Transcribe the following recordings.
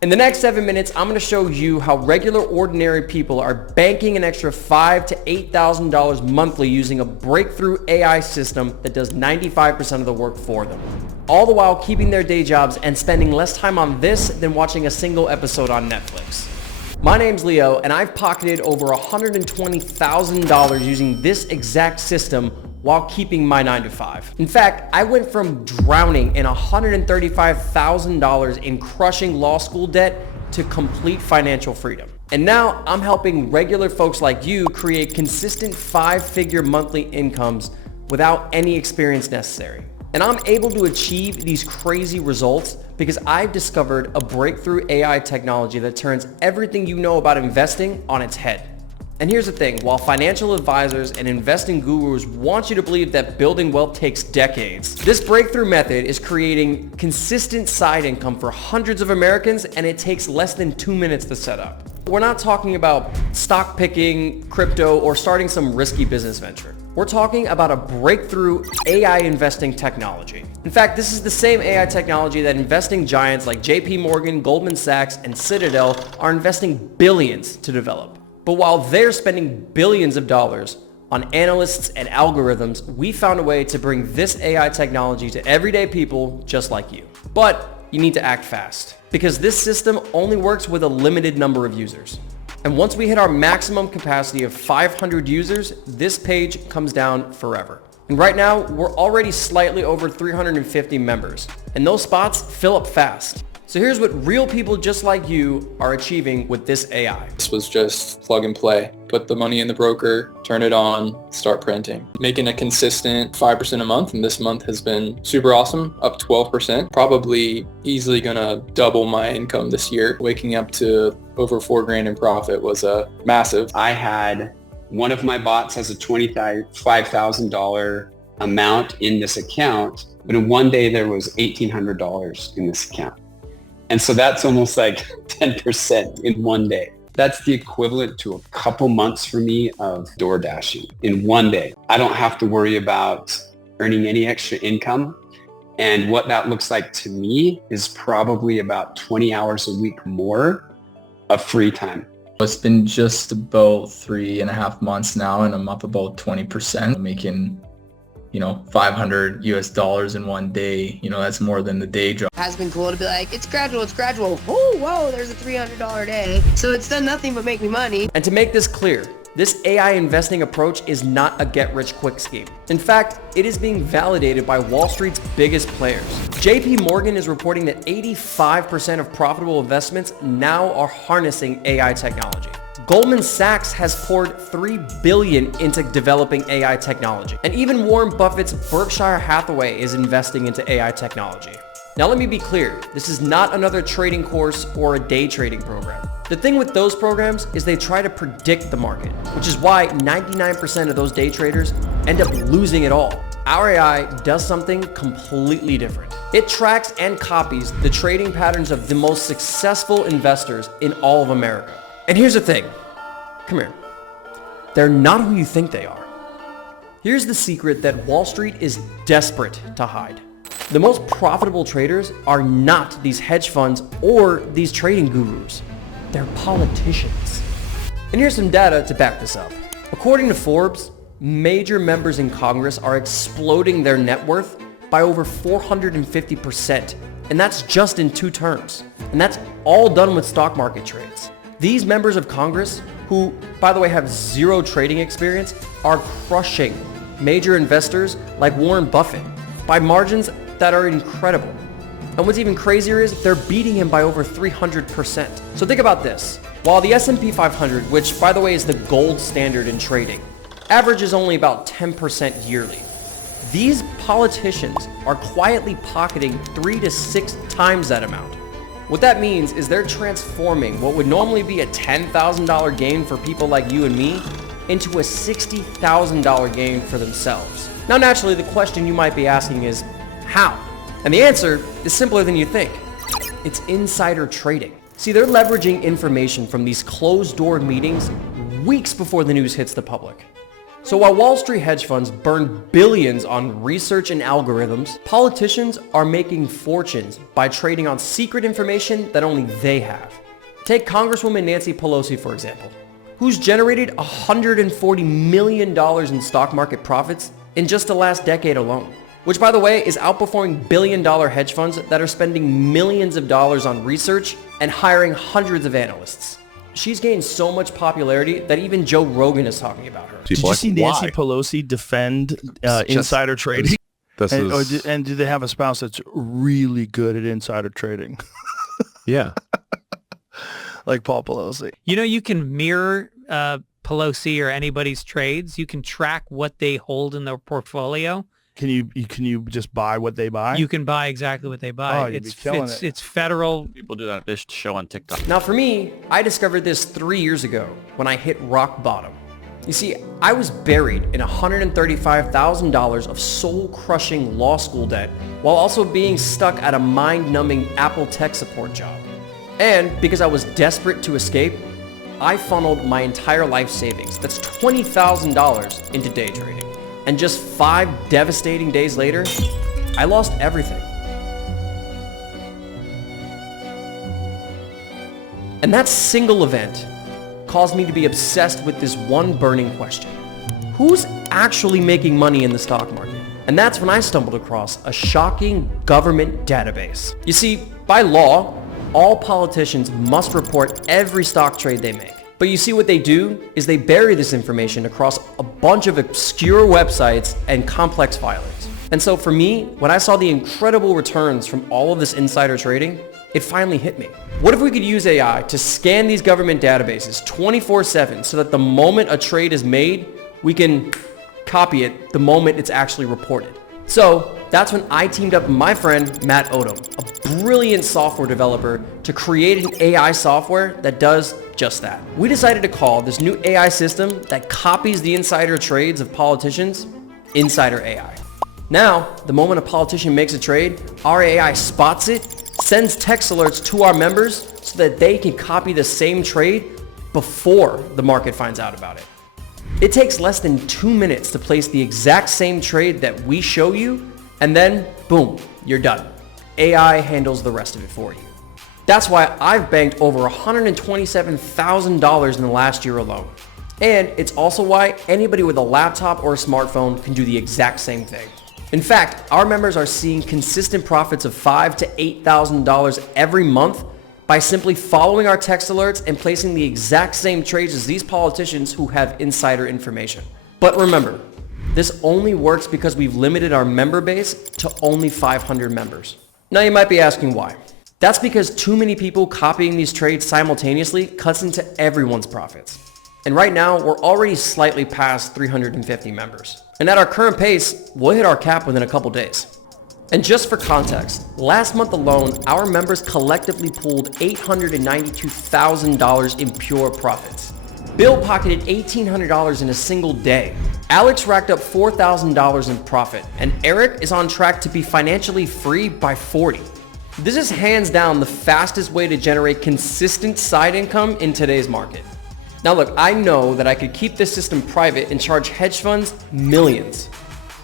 In the next 7 minutes, I'm going to show you how regular, ordinary people are banking an extra $5,000 to $8,000 monthly using a breakthrough AI system that does 95% of the work for them, all the while keeping their day jobs and spending less time on this than watching a single episode on Netflix. My name's Leo, and I've pocketed over $120,000 using this exact system while keeping my 9-to-5. In fact, I went from drowning in $135,000 in crushing law school debt to complete financial freedom. And now I'm helping regular folks like you create consistent 5-figure monthly incomes without any experience necessary. And I'm able to achieve these crazy results because I've discovered a breakthrough AI technology that turns everything you know about investing on its head. And here's the thing, while financial advisors and investing gurus want you to believe that building wealth takes decades, this breakthrough method is creating consistent side income for hundreds of Americans, and it takes less than 2 minutes to set up. We're not talking about stock picking, crypto, or starting some risky business venture. We're talking about a breakthrough AI investing technology. In fact, this is the same AI technology that investing giants like JP Morgan, Goldman Sachs, and Citadel are investing billions to develop. But while they're spending billions of dollars on analysts and algorithms, we found a way to bring this AI technology to everyday people just like you. But you need to act fast because this system only works with a limited number of users. And once we hit our maximum capacity of 500 users, this page comes down forever. And right now, we're already slightly over 350 members, and those spots fill up fast. So here's what real people just like you are achieving with this AI. This was just plug and play. Put the money in the broker, turn it on, start printing. Making a consistent 5% a month, and this month has been super awesome, up 12%. Probably easily gonna double my income this year. Waking up to over $4,000 in profit was massive. I had one of my bots has a $25,000 amount in this account, but in one day there was $1,800 in this account. And so that's almost like 10% in one day. That's the equivalent to a couple months for me of door dashing in one day. I don't have to worry about earning any extra income. And what that looks like to me is probably about 20 hours a week more of free time. It's been just about 3.5 months now, and I'm up about 20%, making $500 US in one day. That's more than the day job. Has been cool to be like, it's gradual. Oh, whoa, there's a $300 day. So it's done nothing but make me money. And to make this clear, this AI investing approach is not a get-rich-quick scheme. In fact, it is being validated by Wall Street's biggest players. JP Morgan is reporting that 85% of profitable investments now are harnessing AI technology. Goldman Sachs has poured $3 billion into developing AI technology. And even Warren Buffett's Berkshire Hathaway is investing into AI technology. Now let me be clear, this is not another trading course or a day trading program. The thing with those programs is they try to predict the market, which is why 99% of those day traders end up losing it all. Our AI does something completely different. It tracks and copies the trading patterns of the most successful investors in all of America. And here's the thing, come here, they're not who you think they are. Here's the secret that Wall Street is desperate to hide. The most profitable traders are not these hedge funds or these trading gurus. They're politicians. And here's some data to back this up. According to Forbes, major members in Congress are exploding their net worth by over 450%. And that's just in 2 terms. And that's all done with stock market trades. These members of Congress, who, by the way, have zero trading experience, are crushing major investors like Warren Buffett by margins that are incredible. And what's even crazier is they're beating him by over 300%. So think about this. While the S&P 500, which by the way is the gold standard in trading, averages only about 10% yearly, these politicians are quietly pocketing 3 to 6 times that amount. What that means is they're transforming what would normally be a $10,000 gain for people like you and me into a $60,000 gain for themselves. Now, naturally, the question you might be asking is, how? And the answer is simpler than you think. It's insider trading. See, they're leveraging information from these closed-door meetings weeks before the news hits the public. So while Wall Street hedge funds burn billions on research and algorithms, politicians are making fortunes by trading on secret information that only they have. Take Congresswoman Nancy Pelosi, for example, who's generated $140 million in stock market profits in just the last decade alone, which, by the way, is outperforming billion-dollar hedge funds that are spending millions of dollars on research and hiring hundreds of analysts. She's gained so much popularity that even Joe Rogan is talking about her. Did you see Nancy Pelosi defend insider trading? And do they have a spouse that's really good at insider trading? Yeah. Like Paul Pelosi. You know, you can mirror Pelosi or anybody's trades. You can track what they hold in their portfolio. Can you just buy what they buy? You can buy exactly what they buy. Oh, you'd be killing it. It's federal. People do that this show on TikTok. Now for me, I discovered this 3 years ago when I hit rock bottom. You see, I was buried in $135,000 of soul-crushing law school debt while also being stuck at a mind-numbing Apple tech support job. And because I was desperate to escape, I funneled my entire life savings, that's $20,000, into day trading. And just 5 devastating days later, I lost everything. And that single event caused me to be obsessed with this one burning question. Who's actually making money in the stock market? And that's when I stumbled across a shocking government database. You see, by law, all politicians must report every stock trade they make. But you see, what they do is they bury this information across a bunch of obscure websites and complex filings. And so for me, when I saw the incredible returns from all of this insider trading, it finally hit me. What if we could use AI to scan these government databases 24/7 so that the moment a trade is made, we can copy it the moment it's actually reported? So that's when I teamed up with my friend Matt Odom, a brilliant software developer, to create an AI software that does just that. We decided to call this new AI system that copies the insider trades of politicians Insider AI. Now, the moment a politician makes a trade, our AI spots it, sends text alerts to our members so that they can copy the same trade before the market finds out about it. It takes less than 2 minutes to place the exact same trade that we show you, and then, boom, you're done. AI handles the rest of it for you. That's why I've banked over $127,000 in the last year alone. And it's also why anybody with a laptop or a smartphone can do the exact same thing. In fact, our members are seeing consistent profits of $5,000 to $8,000 every month by simply following our text alerts and placing the exact same trades as these politicians who have insider information. But remember, this only works because we've limited our member base to only 500 members. Now you might be asking why. That's because too many people copying these trades simultaneously cuts into everyone's profits. And right now, we're already slightly past 350 members. And at our current pace, we'll hit our cap within a couple days. And just for context, last month alone, our members collectively pulled $892,000 in pure profits. Bill pocketed $1,800 in a single day. Alex racked up $4,000 in profit, and Eric is on track to be financially free by 40. This is hands down the fastest way to generate consistent side income in today's market. Now look, I know that I could keep this system private and charge hedge funds millions.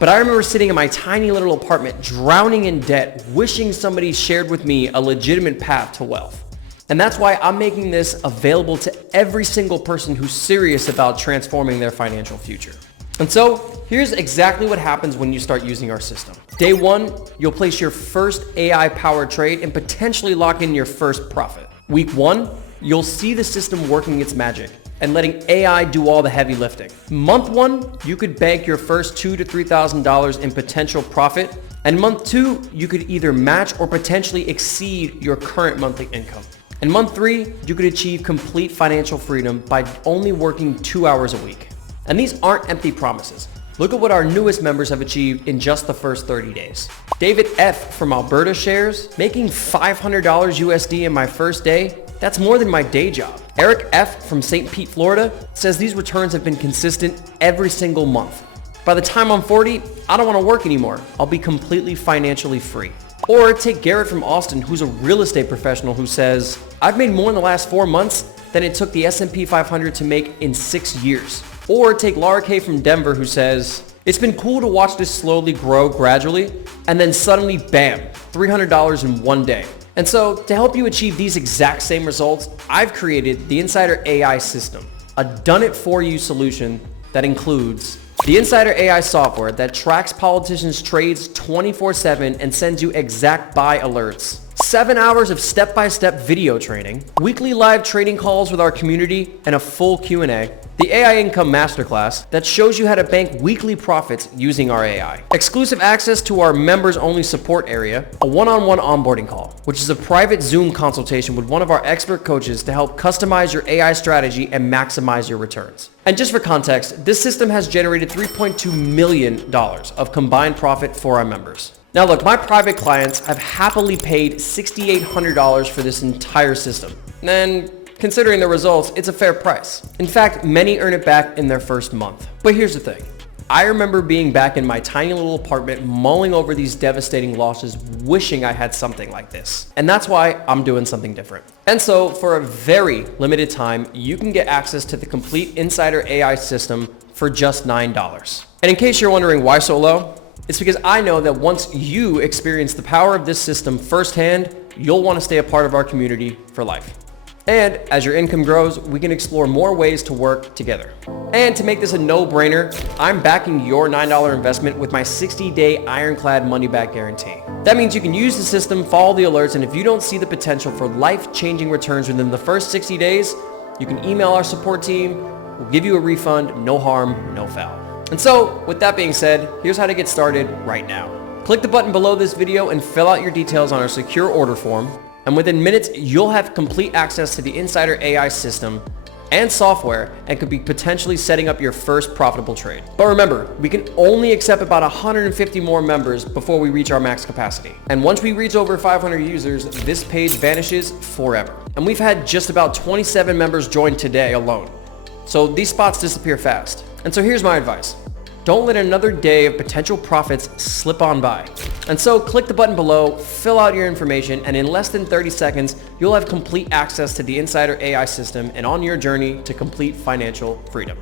But I remember sitting in my tiny little apartment, drowning in debt, wishing somebody shared with me a legitimate path to wealth. And that's why I'm making this available to every single person who's serious about transforming their financial future. And so here's exactly what happens when you start using our system. Day 1, you'll place your first AI-powered trade and potentially lock in your first profit. Week 1, you'll see the system working its magic and letting AI do all the heavy lifting. Month 1, you could bank your first $2,000 to $3,000 in potential profit. And month 2, you could either match or potentially exceed your current monthly income. And month 3, you could achieve complete financial freedom by only working 2 hours a week. And these aren't empty promises. Look at what our newest members have achieved in just the first 30 days. David F. from Alberta shares, making $500 USD in my first day. That's more than my day job. Eric F. from St. Pete, Florida, says these returns have been consistent every single month. By the time I'm 40, I don't want to work anymore. I'll be completely financially free. Or take Garrett from Austin, who's a real estate professional, who says, I've made more in the last 4 months than it took the S&P 500 to make in 6 years. Or take Laura K from Denver who says, it's been cool to watch this slowly grow gradually and then suddenly bam, $300 in one day. And so to help you achieve these exact same results, I've created the Insider AI system, a done-it-for-you solution that includes the Insider AI software that tracks politicians' trades 24/7 and sends you exact buy alerts, 7 hours of step-by-step video training, weekly live trading calls with our community, and a full Q&A, the AI Income Masterclass that shows you how to bank weekly profits using our AI, exclusive access to our members-only support area, a one-on-one onboarding call, which is a private Zoom consultation with one of our expert coaches to help customize your AI strategy and maximize your returns. And just for context, this system has generated $3.2 million of combined profit for our members. Now look, my private clients have happily paid $6,800 for this entire system. And considering the results, it's a fair price. In fact, many earn it back in their first month. But here's the thing. I remember being back in my tiny little apartment mulling over these devastating losses, wishing I had something like this. And that's why I'm doing something different. And so for a very limited time, you can get access to the complete Insider AI system for just $9. And in case you're wondering why so low, it's because I know that once you experience the power of this system firsthand, you'll want to stay a part of our community for life. And as your income grows, we can explore more ways to work together. And to make this a no-brainer, I'm backing your $9 investment with my 60-day ironclad money-back guarantee. That means you can use the system, follow the alerts, and if you don't see the potential for life-changing returns within the first 60 days, you can email our support team. We'll give you a refund, no harm, no foul. And so, with that being said, here's how to get started right now. Click the button below this video and fill out your details on our secure order form. And within minutes, you'll have complete access to the Insider AI system and software and could be potentially setting up your first profitable trade. But remember, we can only accept about 150 more members before we reach our max capacity. And once we reach over 500 users, this page vanishes forever. And we've had just about 27 members join today alone. So these spots disappear fast. And so here's my advice. Don't let another day of potential profits slip on by. And so click the button below, fill out your information, and in less than 30 seconds, you'll have complete access to the Insider AI system and on your journey to complete financial freedom.